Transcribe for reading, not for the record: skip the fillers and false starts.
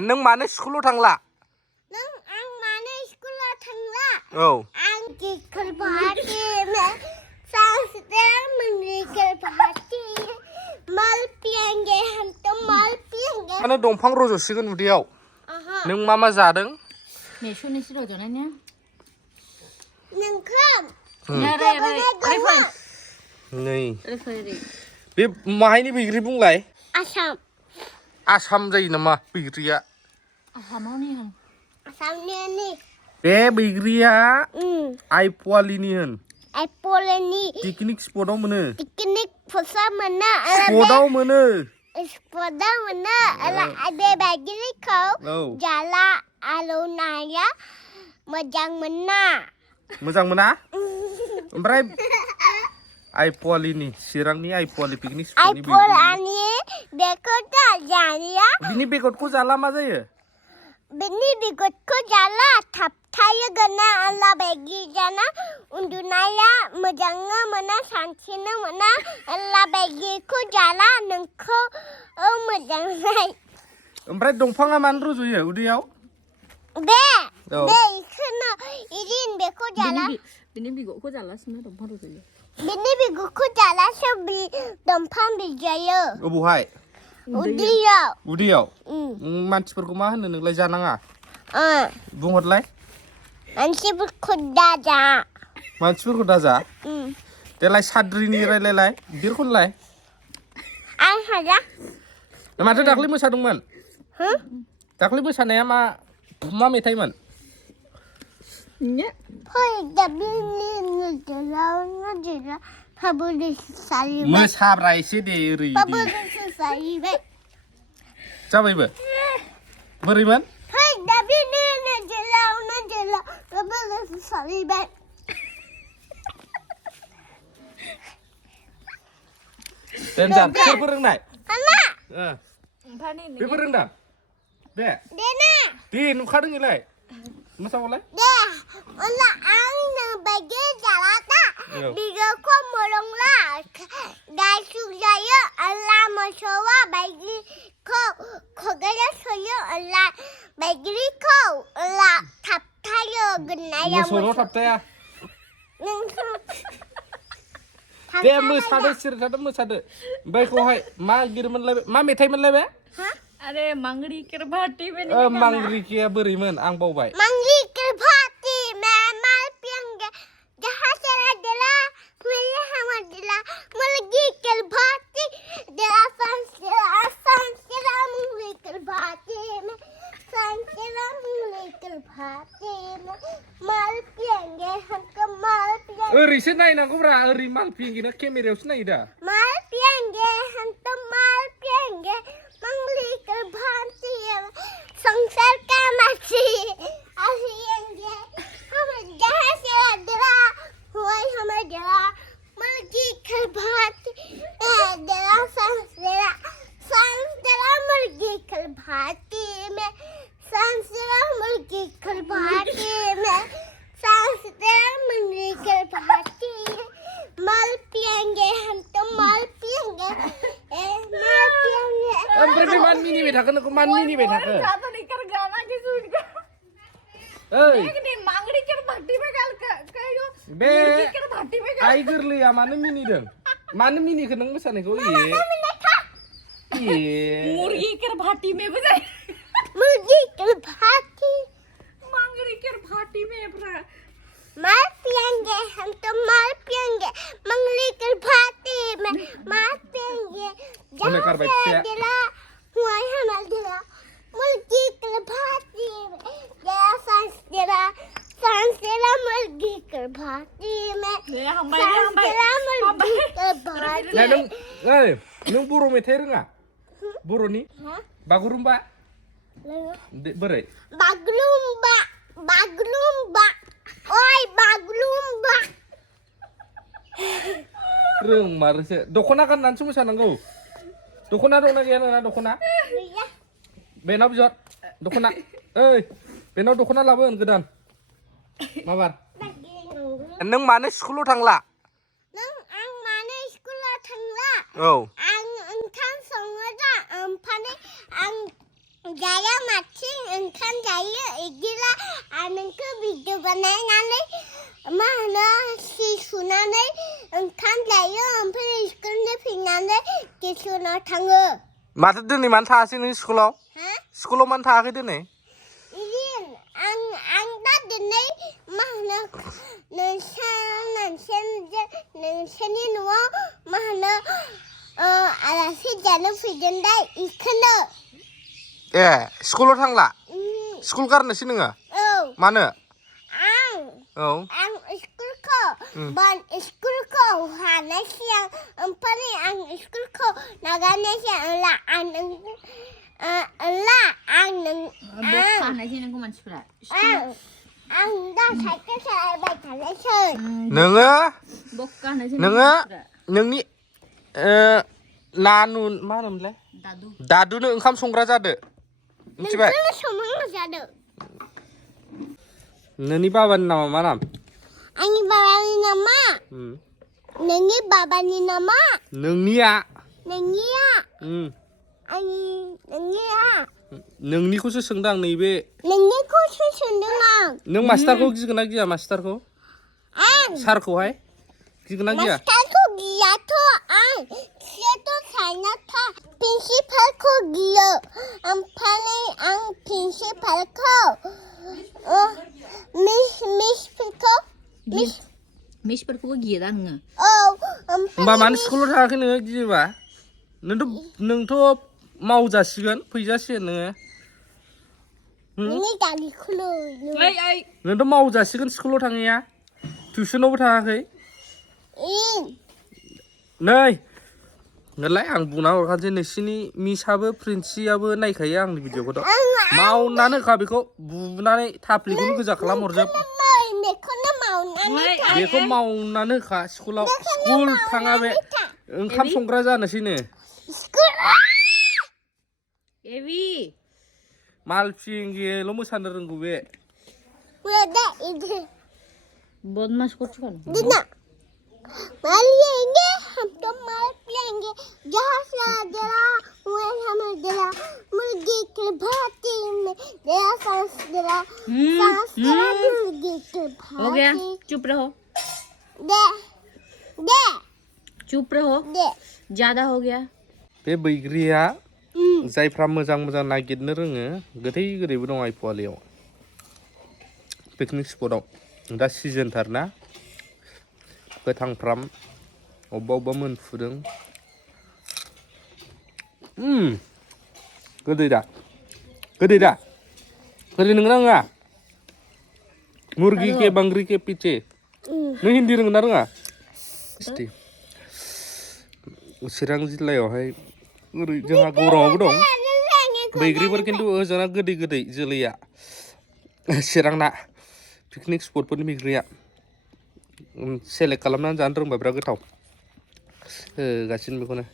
नों मानो स्कुलाव थांला? आं मानो स्कुलाव थांला? औ। आं गिखल भाटी में सांस्कृतिक मंगल भाटी माल पियेंगे हम तो माल पियेंगे। मानो दंफां रज'सिगोन उदैयाव? नों मा जादों? मेसुनिसो रज'नाय ने? नोंखौ नै बे माहायनि बैग्रि बुंलाय? आसाम। आसाम जायो नामा बैग्रिया? आसामावनि होन। आसामनि। बे बैग्रिया आइपुवालिनि होन। आइपुवालिनि। पिकनिक स्पटआव मोनो। पिकनिक स्पटआव मोनो। स्पटआव मोनो। स्पटआव मोनो। बे बैग्रिखौ जाला आलौनाया मोजां मोना। मोजां मोना? ओमफ्राय आइपुवालिनि चिरांनि आइपुवालि पिकनिक स्पटनि आइपुवालिनि बेखौ जाया। बिनि बेगरखौ जाला मा जायो? बिनि बेगरखौ जाला थाबथायो गोना आला बैग्रि जाना उन्दुनाया मोजां मोना सानस्रिनो मोना आला बैग्रिखौ जाला नोंखौ मोजां जाय। ओमफ्राय दंफाङा मानो रज'यो उदैयाव? बेखौनो इदिन बेखौ जाला। बिनि बेगरखौ जालासिनो दंफां रज'यो। बिनि बेगरखौ जालासो दंफां रज'यो। अबहाय? उदैयाव। उदैयाव? मानसिफोरखौ मा होनो नोंलाय जानाङा? बुंहरलाय। मानसिफोरखौ दाजा। मानसिफोरखौ दाजा? देलाय साद्रिनि रायलायलाय गिदिरखौलाय। आं हाया। माथो दाख्लै मोसादोंमोन? दाख्लै मोसानाया मा मेथाइमोन? मोसाब्रा एसे दे ओरै जाबायबो बोरैमोन? सोर फोरोंनाय? बे फोरोंदां? बे नुखादों इलाय मोसाबालाय? बैग्रि जालाता बिगोखौ मोरंला गायसु जायो अल्लाह मोसौआ बैग्रिखौ खुगायाव सोयो अल्लाह बैग्रिखौ अल्लाह थाबथायो गोननाया मोसौनाव थाबथाया। दे मोसादो सिरिथादो मोसादो। बैखौहाय मा गिरमोनलाय मा मेथाइमोनलाय बे? अरे मांगरी के भाटी में मांगरी के बोरैमोन आं बावबाय। मांगरी के भाटी में माल पियेंगे जहाँ चला दिला मेरे हम दिला मुर्गी के भाटी दिला संसेरा मुर्गी के भाटी में संसेरा मुर्गी के भाटी में माल पियेंगे हमको माल पियेंगे। ओरैसो नायनांगौब्रा ओरै माल पियेंगे केमेरायावसो नायो दा। माल पियेंगे हम तो माल पियेंगे मंगली के भांति संसार का मछली आएंगे हम जहाँ से डरा हुआ हमें डरा मुर्गी के भांति डरा संसरा मुर्गी के भांति में संसरा मुर्गी के भांति में संसरा मुर्गी के भांति माल पियेंगे हम तो माल पियेंगे माल पियेंगे। ओमफ्राय बे मान मिनिबाय थाखो नोंखौ मान मिनिबाय थाखो? मांगरी के भाटी में बे आइ गोरलैया मानो मिनिदों? मानो मिनिखो नों मोसानायखौ? मुर्गी के भाटी में बजाय मुर्गी के भाटी मांगरी के भाटी में माल पियेंगे हम तो माल पियेंगे मंगली के भाटी में माल पियेंगे जहाँ से दिला हुआ हमारा दिला मुर्गी के भाटी में जरा संसेरा मुर्गी के भाटी में संसेरा मुर्गी के भाटी में। नों बर' मेथाइ रोङा? बर'नि बागुरुम्बा बोरै? बागुरुम्बा ओइ बागुरुम्बा रोंमारोसो। दख'ना गाननानैसो मोसानांगौ। दख'ना दंना गैया नोंना दख'ना? बेनाव बिहर दख'ना। ओइ बेनाव दख'ना लाबोन गोदान माबार। नों मानो स्कुलाव थांला? आं मानो स्कुलाव थांला? औ आं ओंखाम सङो दा ओमफ्राय आं Jaya machi engkan jaya idilah anakku video बनायनानै मा होनो सि सुनानै ओंखाम जायो ओमफ्राय स्कुलनि फैनानै टिउसनाव थाङो माथो दिनै मानो थाङासै नों स्कुलाव हा स्कुलाव मानो थाङाखै दिनै इदिन आं दा दिनै मा होनो नोंसोरनि न'आव मा होनो आलासि जानो फैगोन दा इखौनो ए स्कुलाव थांला स्कुल गारनोसै नोङो औ मानो औ आं स्कुलखौ हानायसै ओमफ्राय आं स्कुलखौ नागारनायसै आं दा साइकेल सालायबाय थानायसै नोङो बक्का होननायसै नोङो नोंनि नानु मा होनोमोनलाय दादुनो ओंखाम संग्रा जादो मिथिबाय नोंखौनो संनांगौ जादों नोंनि बाबानि नामा मा नाम आंनि बाबानि नामा नोंनि बाबानि नामा नोंनिया नोंनिया नोंनिया नोंनिखौसो सोंदों आं नैबे नोंनिखौसो सोंदों आं नों मास्टारखौ गिगोन ना गिया मास्टारखौ आं सारखौहाय गिगोन ना गिया मास्टारखौ गियाथ' आं गियाथ' साइनाथा प्रिन्सिपालखौ गियो ओमफ्राय आं प्रिन्सिपालखौ मिसफोरखौबो गियो दा नोङो औ होमबा मानो स्कुलाव थाङाखै नोङो गियोबा नोंथ' मावजासिगोन फैजासिगोन नोङो नोंनि गारिखौनो नोंथ' मावजासिगोन स्कुलाव थाङैया टिउसनावबो थाङाखै नै नोंलाय आं बुंना हरखानोसै नोंसिनि मिसाबो प्रिन्सियाबो नायखायो आंनि भिडिअखौथ' मावनानै होखा बेखौ बुनानै थाफ्लिखौनो गोजा खालामहरजोब बेखौ मावनानै होखा स्कुल थाङा बे ओंखाम संग्रा जानोसैनो माल पियेंगेल' मोसानो रोंगौ बे बदमाश করছো কেন माल पियेंगे हम तो माल पियेंगे जहाँ से जरा हमें जरा मुर्गी के भाती में जरा सांस जरा मुर्गी के हो गया भाती चुप रहो दे दे चुप रहो दे ज्यादा हो गया बे बैग्रिया जायफ्रा मोजां मोजां नागिरनो रोङो गोदै गोदैबो दं आइपुवालियाव पिकनिक स्पटआव दा सिजोनथार ना गोथांफ्राम अबेबा अबेबा मोनफुदों गोदै दा गोदै नोंना रोङा मुर्गी के बांग्री के पीछे नों हिन्दी रोङोना रोङा चिरां जिल्लायावहाय ओरै जोंहा गौराङावबो दं बैग्रिफोर खिन्थु ओजोंना गोदै गोदै जोलैया चिरांना पिकनिक स्पटफोरनि बैग्रिया सेलेक्ट खालामनानै जानो रोंबा बिराद गोथाव होगासिनो बेखौनो